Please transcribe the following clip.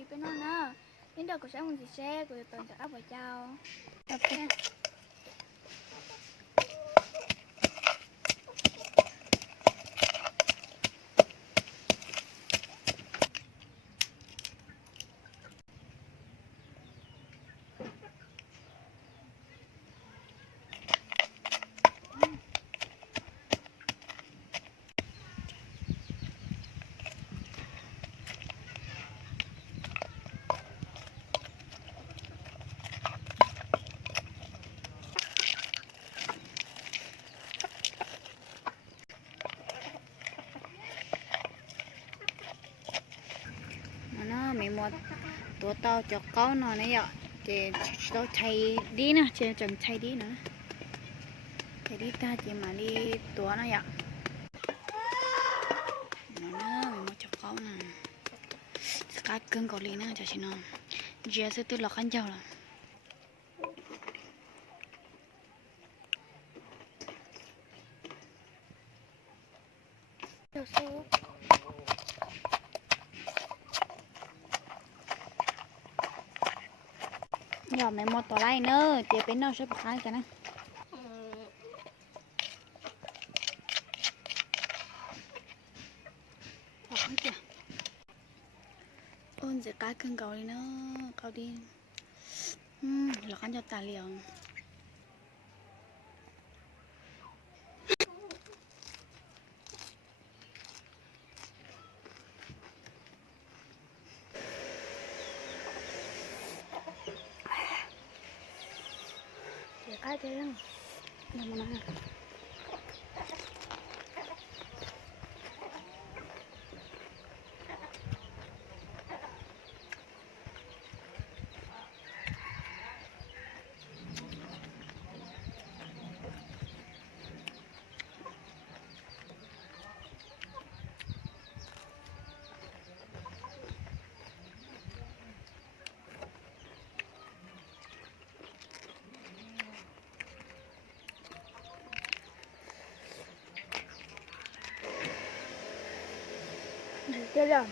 đi bên nó nè đến đâu có sáng mình chỉ xe rồi toàn sẽ áp vào chào ok มีหมดตัวเต่าจอกเก้าหน่อยนะอย่าเจเราใช้ดีนะเจจำใช้ดีนะใช้ดีตาเจมาดีตัวนะอย่านะมีหมดจอกเก้านะสกัดเกินกอลีนะจะชิโน่เจสุดตัวหลอกกันเจ้าละเดี๋ยวสู้อย่าไม่หมดตัวไรเนอะเดี๋ยวเป็นนอกช่วยค้างกันนะออกให้เจ้าôn sẽ cá cưng cầu đi nó cầu đi là con cho tà liều để cá chơi lắm nằm nè chơi rồi